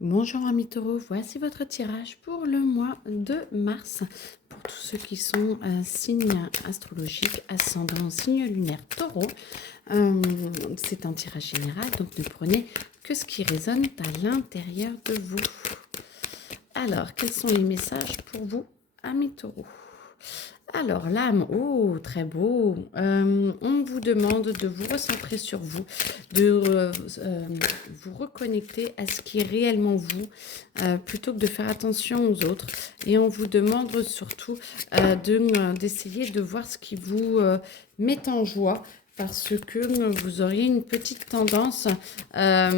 Bonjour amis taureaux, voici votre tirage pour le mois de mars. Pour tous ceux qui sont signes astrologiques, ascendant, signe lunaire taureau. C'est un tirage général, donc ne prenez que ce qui résonne à l'intérieur de vous. Alors, quels sont les messages pour vous, amis taureaux? Alors, l'âme, oh, très beau. On vous demande de vous recentrer sur vous, de vous reconnecter à ce qui est réellement vous, plutôt que de faire attention aux autres. Et on vous demande surtout d'essayer de voir ce qui vous met en joie, parce que vous auriez une petite tendance à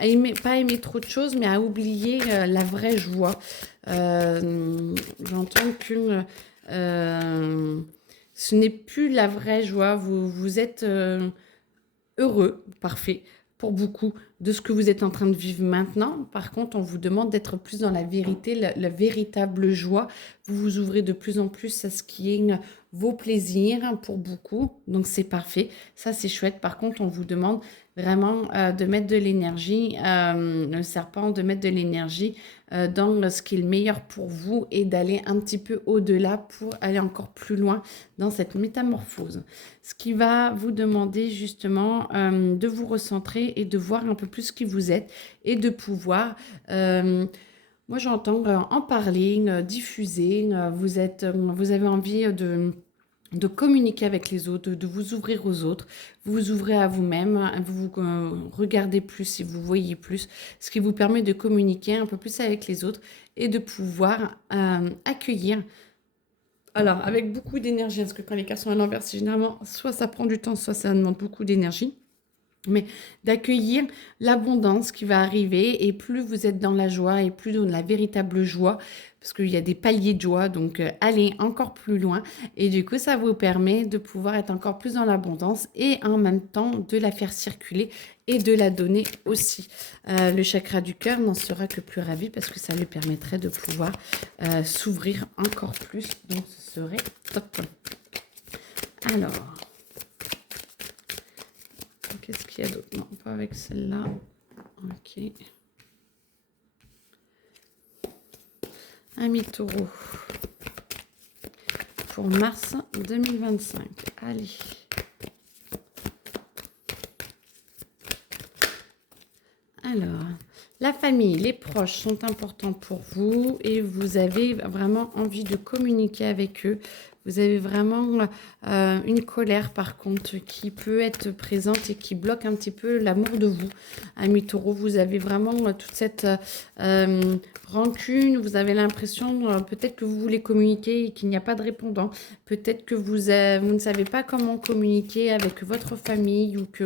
aimer, pas aimer trop de choses, mais à oublier la vraie joie. J'entends que ce n'est plus la vraie joie. Vous êtes heureux, parfait, pour beaucoup de ce que vous êtes en train de vivre maintenant. Par contre, on vous demande d'être plus dans la vérité, la véritable joie. Vous vous ouvrez de plus en plus à ce qui est vos plaisirs pour beaucoup. Donc, c'est parfait. Ça, c'est chouette. Par contre, on vous demande vraiment de mettre de l'énergie, le serpent, de mettre de l'énergie dans ce qui est le meilleur pour vous et d'aller un petit peu au-delà pour aller encore plus loin dans cette métamorphose. Ce qui va vous demander justement de vous recentrer et de voir un peu plus qui vous êtes et de pouvoir... moi, j'entends en parler, diffuser. Vous avez envie de communiquer avec les autres, de vous ouvrir aux autres, vous vous ouvrez à vous-même, vous regardez plus si vous voyez plus, ce qui vous permet de communiquer un peu plus avec les autres et de pouvoir accueillir. Alors, avec beaucoup d'énergie, parce que quand les cartes sont à l'envers, c'est généralement soit ça prend du temps, soit ça demande beaucoup d'énergie. Mais d'accueillir l'abondance qui va arriver, et plus vous êtes dans la joie et plus dans la véritable joie, parce qu'il y a des paliers de joie, donc allez encore plus loin, et du coup ça vous permet de pouvoir être encore plus dans l'abondance et en même temps de la faire circuler et de la donner aussi. Le chakra du cœur n'en sera que plus ravi parce que ça lui permettrait de pouvoir s'ouvrir encore plus, donc ce serait top. Alors... qu'est-ce qu'il y a d'autre? Non, pas avec celle-là. Ok. Amis taureau. Pour mars 2025. Allez. Alors, la famille, les proches sont importants pour vous et vous avez vraiment envie de communiquer avec eux. Vous avez vraiment une colère par contre qui peut être présente et qui bloque un petit peu l'amour de vous. Amis taureau, vous avez vraiment toute cette rancune. Vous avez l'impression peut-être que vous voulez communiquer et qu'il n'y a pas de répondant. Peut-être que vous ne savez pas comment communiquer avec votre famille ou que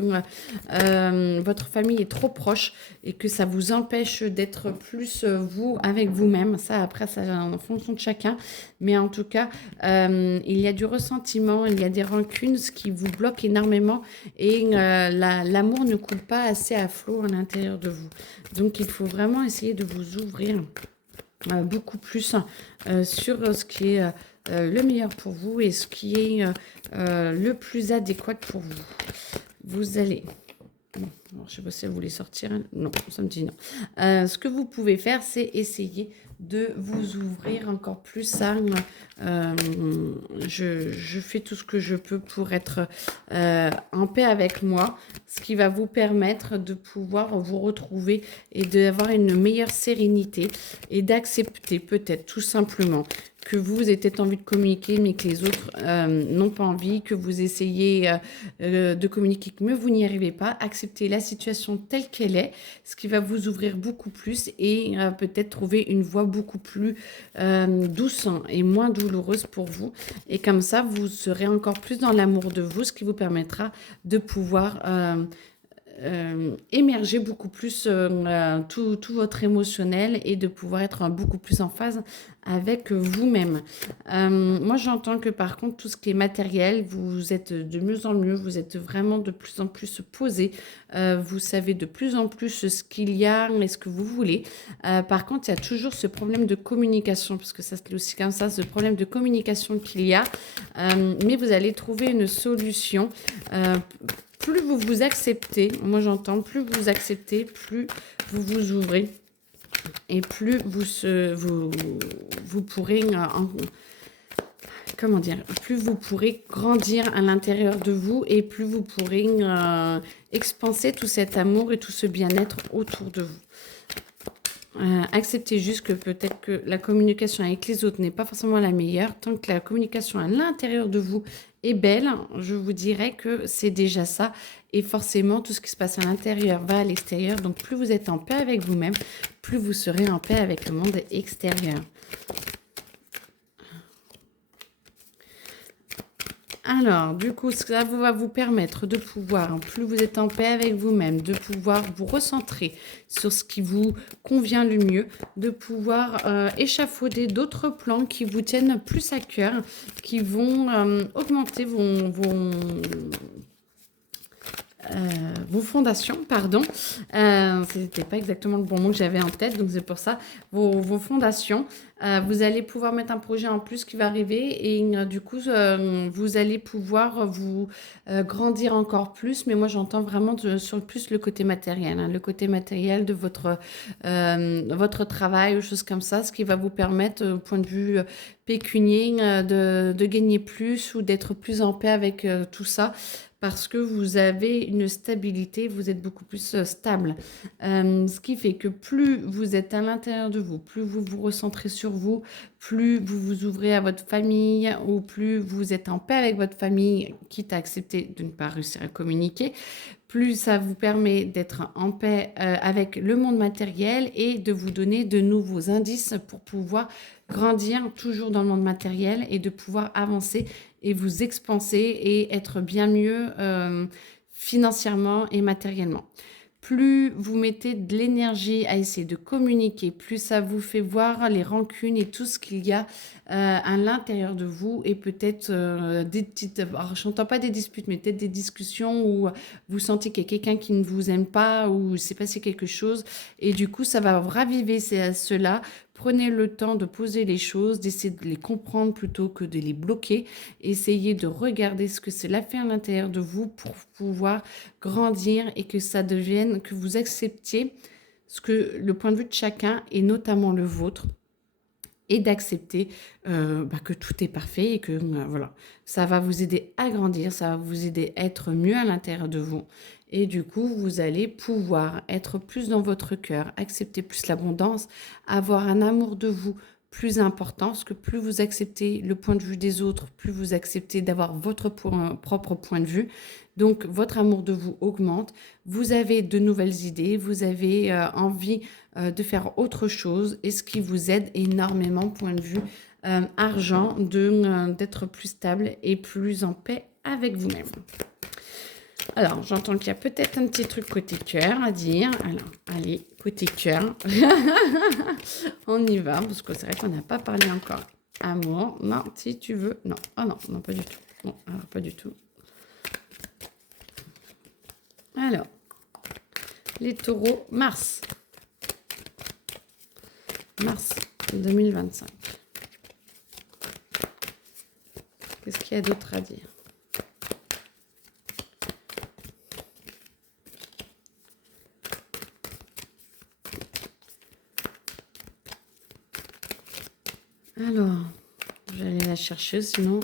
votre famille est trop proche et que ça vous empêche d'être plus vous avec vous-même. Ça, après, ça en fonction de chacun. Mais en tout cas, il y a du ressentiment, il y a des rancunes, ce qui vous bloque énormément et l'amour ne coule pas assez à flot à l'intérieur de vous. Donc, il faut vraiment essayer de vous ouvrir beaucoup plus sur ce qui est le meilleur pour vous et ce qui est le plus adéquat pour vous. Vous allez... Bon, alors, je ne sais pas si elle voulait sortir. Non, ça me dit non. Ce que vous pouvez faire, c'est essayer de vous ouvrir encore plus à... je fais tout ce que je peux pour être en paix avec moi, ce qui va vous permettre de pouvoir vous retrouver et d'avoir une meilleure sérénité et d'accepter peut-être tout simplement que vous ayez peut-être envie de communiquer, mais que les autres n'ont pas envie, que vous essayez de communiquer, mais vous n'y arrivez pas. Acceptez la situation telle qu'elle est, ce qui va vous ouvrir beaucoup plus et peut-être trouver une voie beaucoup plus douce et moins douloureuse pour vous. Et comme ça, vous serez encore plus dans l'amour de vous, ce qui vous permettra de pouvoir... émerger beaucoup plus tout votre émotionnel et de pouvoir être beaucoup plus en phase avec vous-même. Moi, j'entends que par contre, tout ce qui est matériel, vous êtes de mieux en mieux, vous êtes vraiment de plus en plus posé, vous savez de plus en plus ce qu'il y a et ce que vous voulez. Par contre, il y a toujours ce problème de communication, parce que ça c'est aussi comme ça, ce problème de communication qu'il y a, mais vous allez trouver une solution plus vous vous acceptez, moi j'entends, plus vous acceptez, plus vous vous ouvrez et plus vous pourrez, comment dire, plus vous pourrez grandir à l'intérieur de vous et plus vous pourrez expanser tout cet amour et tout ce bien-être autour de vous. Acceptez juste que peut-être que la communication avec les autres n'est pas forcément la meilleure. Tant que la communication à l'intérieur de vous est belle, je vous dirais que c'est déjà ça. Et forcément, tout ce qui se passe à l'intérieur va à l'extérieur. Donc, plus vous êtes en paix avec vous-même, plus vous serez en paix avec le monde extérieur. Alors, du coup, ça va vous permettre de pouvoir, plus vous êtes en paix avec vous-même, de pouvoir vous recentrer sur ce qui vous convient le mieux, de pouvoir échafauder d'autres plans qui vous tiennent plus à cœur, qui vont augmenter vos fondations, pardon. C'était pas exactement le bon mot que j'avais en tête, donc c'est pour ça. Vos fondations, vous allez pouvoir mettre un projet en plus qui va arriver et du coup, vous allez pouvoir vous grandir encore plus. Mais moi, j'entends vraiment sur plus le côté matériel, hein, le côté matériel de votre travail ou choses comme ça, ce qui va vous permettre, au point de vue pécunier, de gagner plus ou d'être plus en paix avec tout ça. Parce que vous avez une stabilité, vous êtes beaucoup plus stable. Ce qui fait que plus vous êtes à l'intérieur de vous, plus vous vous recentrez sur vous, plus vous vous ouvrez à votre famille ou plus vous êtes en paix avec votre famille, quitte à accepter de ne pas réussir à communiquer, plus ça vous permet d'être en paix avec le monde matériel et de vous donner de nouveaux indices pour pouvoir grandir toujours dans le monde matériel et de pouvoir avancer et vous expanser et être bien mieux financièrement et matériellement. Plus vous mettez de l'énergie à essayer de communiquer, plus ça vous fait voir les rancunes et tout ce qu'il y a à l'intérieur de vous et peut-être des petites... Alors, je n'entends pas des disputes, mais peut-être des discussions où vous sentez qu'il y a quelqu'un qui ne vous aime pas ou il s'est passé quelque chose et du coup, ça va raviver cela. Prenez le temps de poser les choses, d'essayer de les comprendre plutôt que de les bloquer. Essayez de regarder ce que cela fait à l'intérieur de vous pour pouvoir grandir et que ça devienne, que vous acceptiez le point de vue de chacun et notamment le vôtre. Et d'accepter que tout est parfait et que voilà, ça va vous aider à grandir, ça va vous aider à être mieux à l'intérieur de vous. Et du coup, vous allez pouvoir être plus dans votre cœur, accepter plus l'abondance, avoir un amour de vous plus important, parce que plus vous acceptez le point de vue des autres, plus vous acceptez d'avoir votre propre point de vue. Donc, votre amour de vous augmente, vous avez de nouvelles idées, vous avez envie de faire autre chose et ce qui vous aide énormément, point de vue argent, d'être plus stable et plus en paix avec vous-même. Alors, j'entends qu'il y a peut-être un petit truc côté cœur à dire. Alors, allez, côté cœur. On y va, parce que c'est vrai qu'on n'a pas parlé encore. Amour, non, si tu veux. Non, ah non, non, pas du tout. Non, alors, pas du tout. Alors, les taureaux, Mars. Mars 2025. Qu'est-ce qu'il y a d'autre à dire ? Alors, j'allais la chercher, sinon...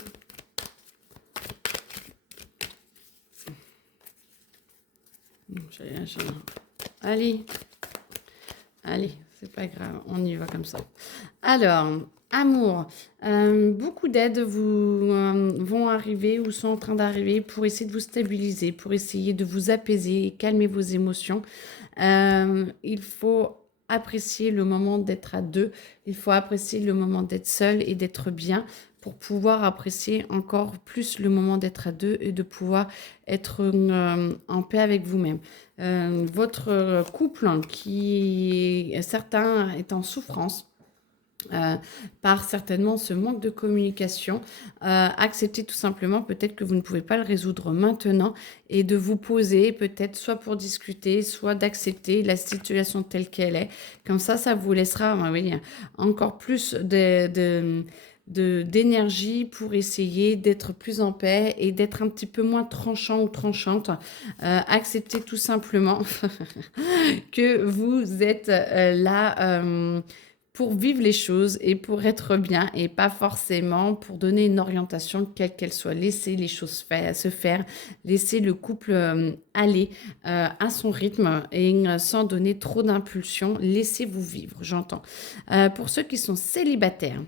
Allez, c'est pas grave, on y va comme ça. Alors, amour, beaucoup d'aides vont arriver ou sont en train d'arriver pour essayer de vous stabiliser, pour essayer de vous apaiser et calmer vos émotions. Il faut apprécier le moment d'être à deux, il faut apprécier le moment d'être seul et d'être bien pour pouvoir apprécier encore plus le moment d'être à deux et de pouvoir être en paix avec vous-même. Votre couple, qui certains est en souffrance, par certainement ce manque de communication, acceptez tout simplement peut-être que vous ne pouvez pas le résoudre maintenant et de vous poser peut-être soit pour discuter, soit d'accepter la situation telle qu'elle est. Comme ça vous laissera encore plus d'énergie pour essayer d'être plus en paix et d'être un petit peu moins tranchant ou tranchante. Acceptez tout simplement que vous êtes là pour vivre les choses et pour être bien et pas forcément pour donner une orientation quelle qu'elle soit. Laissez les choses se faire, laissez le couple aller à son rythme et sans donner trop d'impulsion. Laissez-vous vivre, j'entends. Pour ceux qui sont célibataires,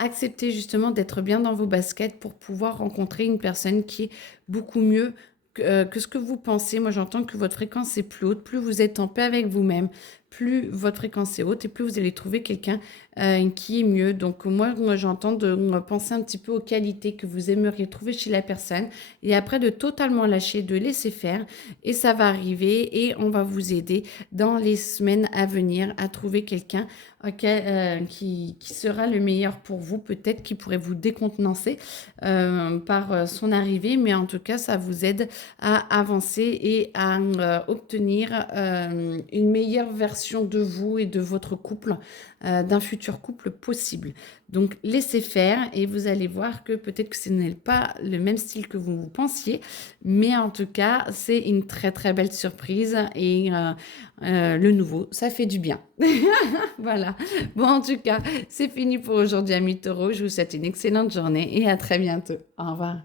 acceptez justement d'être bien dans vos baskets pour pouvoir rencontrer une personne qui est beaucoup mieux que ce que vous pensez. Moi, j'entends que votre fréquence est plus haute, plus vous êtes en paix avec vous-même, plus votre fréquence est haute et plus vous allez trouver quelqu'un qui est mieux. Donc, moi j'entends de penser un petit peu aux qualités que vous aimeriez trouver chez la personne et après de totalement lâcher, de laisser faire et ça va arriver et on va vous aider dans les semaines à venir à trouver quelqu'un qui sera le meilleur pour vous, peut-être qui pourrait vous décontenancer par son arrivée, mais en tout cas, ça vous aide à avancer et à obtenir une meilleure version de vous et de votre couple, d'un futur couple possible. Donc, laissez faire et vous allez voir que peut-être que ce n'est pas le même style que vous pensiez, mais en tout cas, c'est une très très belle surprise et le nouveau, ça fait du bien. Voilà. Bon, en tout cas, c'est fini pour aujourd'hui, amis taureaux. Je vous souhaite une excellente journée et à très bientôt. Au revoir.